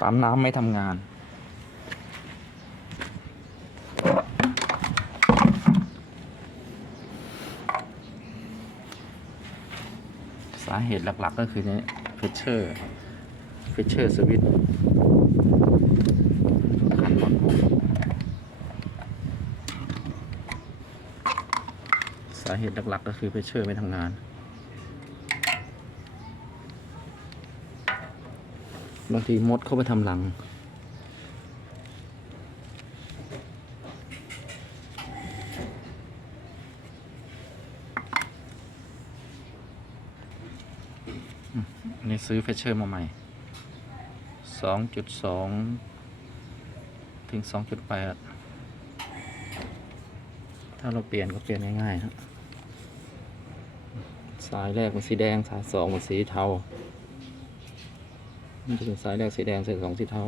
ปั๊มน้ำไม่ทำงาน สาเหตุหลักๆก็คือเนี่ยเฟชเชอร์เฟชเชอร์สวิตขันหมดสาเหตุหลักๆก็คือเฟชเชอร์ไม่ทำงาน บางทีมดเข้าไปทำรัง อันนี้ซื้อเฟชเชอร์มาใหม่สองจุดสองถึงสองจุดแปดถ้าเราเปลี่ยนก็เปลี่ยนง่ายๆครับสายแรกมันสีแดง สายสองมันสีเทา มันจะเป็นสายแรกสีแดงสายสองสีเทา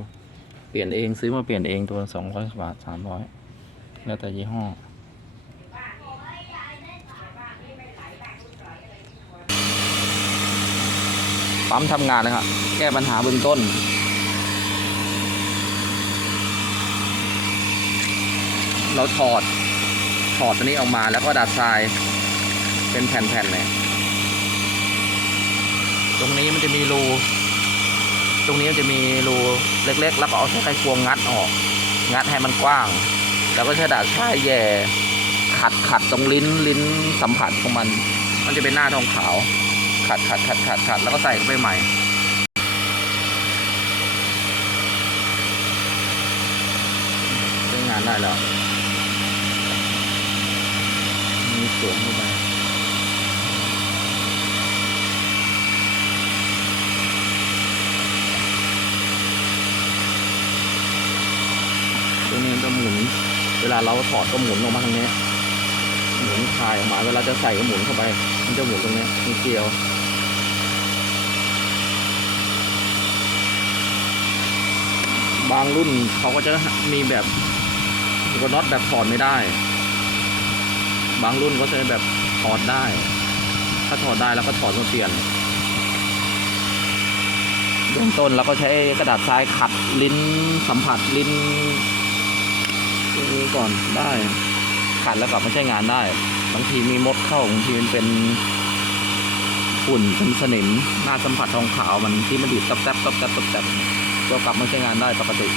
เปลี่ยนเองซื้อมาเปลี่ยนเองตัวสองร้อยบาทสามร้อยแล้วแต่ยี่ห้อปั๊มทำงานนะครับ แก้ปัญหาเบื้องต้น เราถอด ถอดตัวนี้ออกมาแล้วก็ดัดทราย เป็นแผ่นๆเลย ตรงนี้มันจะมีรู ตรงนี้จะมีรูเล็กๆ แล้วก็เอาใช้ไขควงงัดออก งัดให้มันกว้าง แล้วก็ใช้ดาดทรายแย่ ขัดขัดตรงลิ้นลิ้นสัมผัสของมัน มันจะเป็นหน้าทองขาว ขัดขัดขัดขัดขัดแล้วก็ใส่เข้าไปใหม่ใช้งานได้แล้วมีสวมเข้าไป ตรงนี้จะหมุน เวลาเราถอดก็หมุนออกมาทางนี้ หมุนคลายออกมา เวลาจะใส่ก็หมุนเข้าไป มันจะหมุนตรงนี้มีเกลียวบางรุ่นเขาก็จะมีแบบกน็อตแบบถอดไม่ได้ บางรุ่นก็จะแบบถอดได้ ถ้าถอดได้แล้วก็ถอดมาเปลี่ยนเบื้องต้นเราก็ใช้กระดาษทรายขัดลิ้นสัมผัสลิ้น ก่อนได้ขัดแล้วกลับมาใช้งานได้บางทีมีมดเข้าบางทีมันเป็นฝุ่นเป็นสนิมหน้าสัมผัสทองขาวมันที่มันดีดตับแทบตับแทบตับแทบก็กลับมาใช้งานได้ปกติ